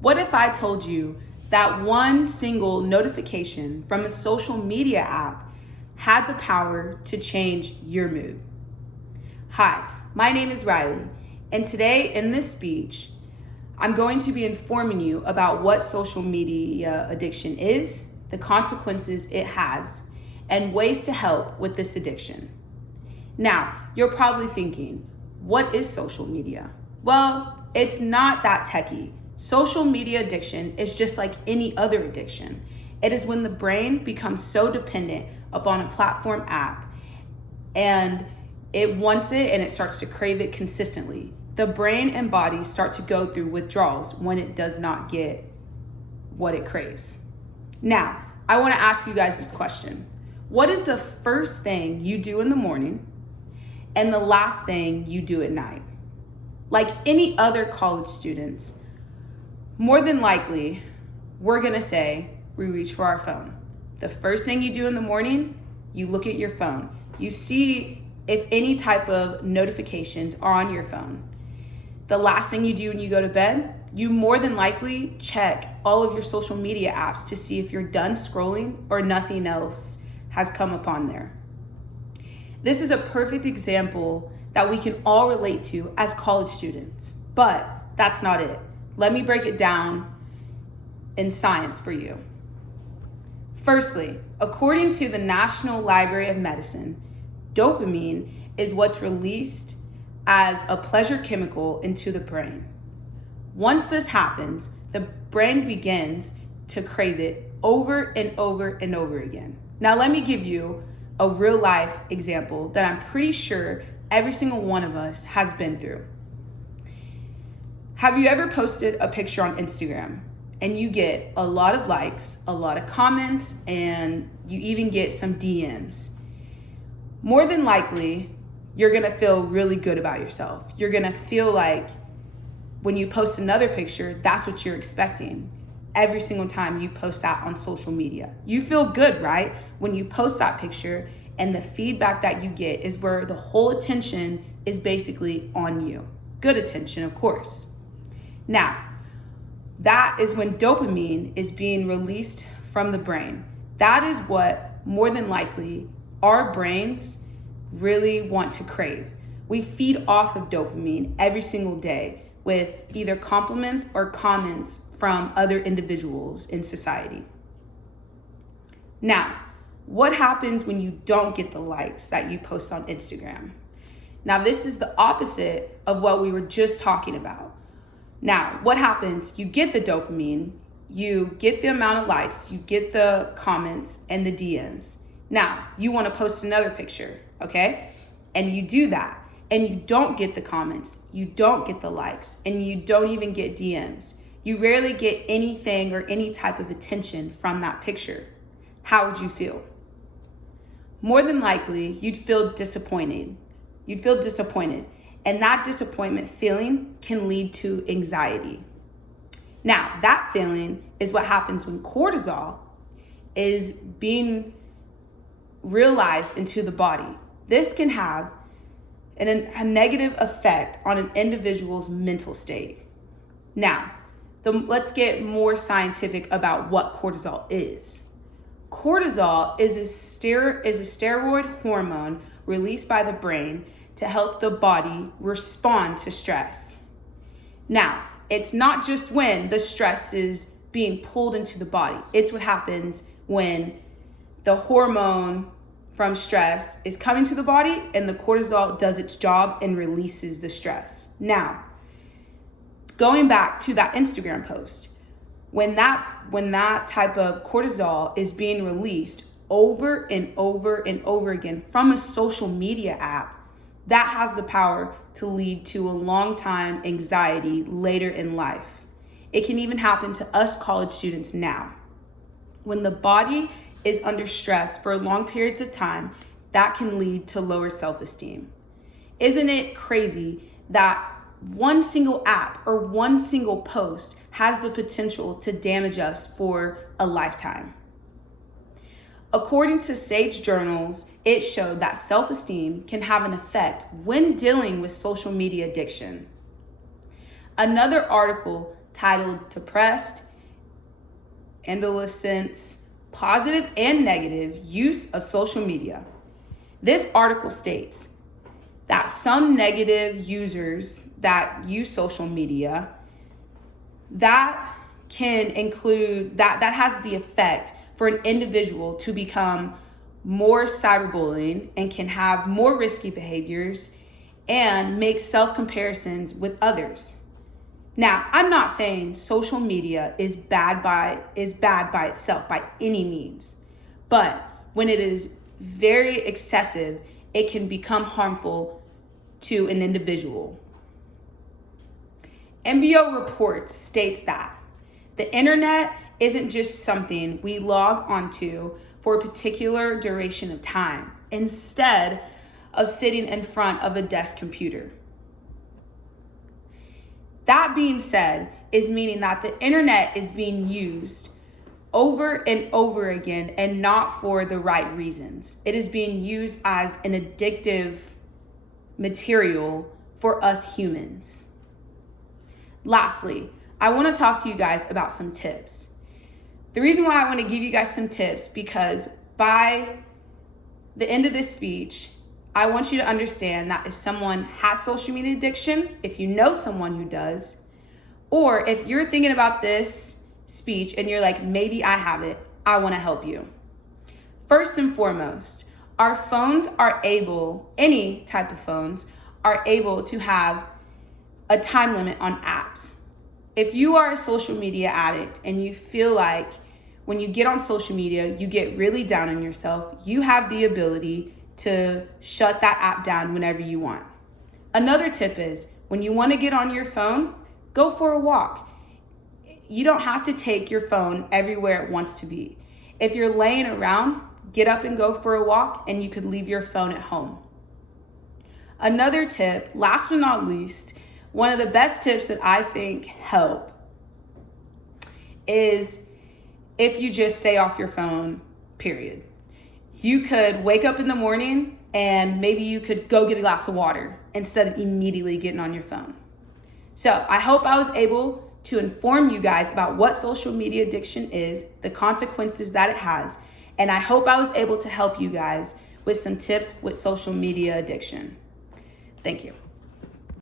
What if I told you that one single notification from a social media app had the power to change your mood? Hi, my name is Riley, and today in this speech, I'm going to be informing you about what social media addiction is, the consequences it has, and ways to help with this addiction. Now, you're probably thinking, what is social media? Well, it's not that techy. Social media addiction is just like any other addiction. It is when the brain becomes so dependent upon a platform app and it wants it and it starts to crave it consistently. The brain and body start to go through withdrawals when it does not get what it craves. Now, I want to ask you guys this question. What is the first thing you do in the morning and the last thing you do at night? Like any other college students, more than likely, we're gonna say we reach for our phone. The first thing you do in the morning, you look at your phone. You see if any type of notifications are on your phone. The last thing you do when you go to bed, you more than likely check all of your social media apps to see if you're done scrolling or nothing else has come upon there. This is a perfect example that we can all relate to as college students, but that's not it. Let me break it down in science for you. Firstly, according to the National Library of Medicine, dopamine is what's released as a pleasure chemical into the brain. Once this happens, the brain begins to crave it over and over and over again. Now, let me give you a real life example that I'm pretty sure every single one of us has been through. Have you ever posted a picture on Instagram and you get a lot of likes, a lot of comments, and you even get some DMs? More than likely, you're gonna feel really good about yourself. You're gonna feel like when you post another picture, that's what you're expecting every single time you post that on social media. You feel good, right? When you post that picture and the feedback that you get is where the whole attention is basically on you. Good attention, of course. Now, that is when dopamine is being released from the brain. That is what more than likely our brains really want to crave. We feed off of dopamine every single day with either compliments or comments from other individuals in society. Now, what happens when you don't get the likes that you post on Instagram? Now, this is the opposite of what we were just talking about. Now, what happens? You get the dopamine, you get the amount of likes, you get the comments and the DMs. Now, you want to post another picture, okay? And you do that, and you don't get the comments, you don't get the likes, and you don't even get DMs. You rarely get anything or any type of attention from that picture. How would you feel? More than likely, you'd feel disappointed. And that disappointment feeling can lead to anxiety. Now, that feeling is what happens when cortisol is being realized into the body. This can have a negative effect on an individual's mental state. Now, let's get more scientific about what cortisol is. Cortisol is a steroid hormone released by the brain to help the body respond to stress. Now, it's not just when the stress is being pulled into the body. It's what happens when the hormone from stress is coming to the body and the cortisol does its job and releases the stress. Now, going back to that Instagram post, when that type of cortisol is being released over and over and over again from a social media app, that has the power to lead to a long time anxiety later in life. It can even happen to us college students now. When the body is under stress for long periods of time, that can lead to lower self-esteem. Isn't it crazy that one single app or one single post has the potential to damage us for a lifetime? According to Sage Journals, it showed that self-esteem can have an effect when dealing with social media addiction. Another article titled Depressed Adolescents, Positive and Negative Use of Social Media. This article states that some negative users that use social media, that can include, that has the effect for an individual to become more cyberbullying and can have more risky behaviors and make self-comparisons with others. Now, I'm not saying social media is bad by itself by any means, but when it is very excessive, it can become harmful to an individual. MBO Reports states that the internet isn't just something we log onto for a particular duration of time, instead of sitting in front of a desk computer. That being said, is meaning that the internet is being used over and over again and not for the right reasons. It is being used as an addictive material for us humans. Lastly, I want to talk to you guys about some tips. The reason why I want to give you guys some tips, because by the end of this speech, I want you to understand that if someone has social media addiction, if you know someone who does, or if you're thinking about this speech and you're like, maybe I have it, I want to help you. First and foremost, our phones are able, any type of phones, are able to have a time limit on apps. If you are a social media addict and you feel like when you get on social media, you get really down on yourself, you have the ability to shut that app down whenever you want. Another tip is when you want to get on your phone, go for a walk. You don't have to take your phone everywhere it wants to be. If you're laying around, get up and go for a walk, and you could leave your phone at home. Another tip, last but not least, one of the best tips that I think help is if you just stay off your phone, period. You could wake up in the morning and maybe you could go get a glass of water instead of immediately getting on your phone. So I hope I was able to inform you guys about what social media addiction is, the consequences that it has, and I hope I was able to help you guys with some tips with social media addiction. Thank you.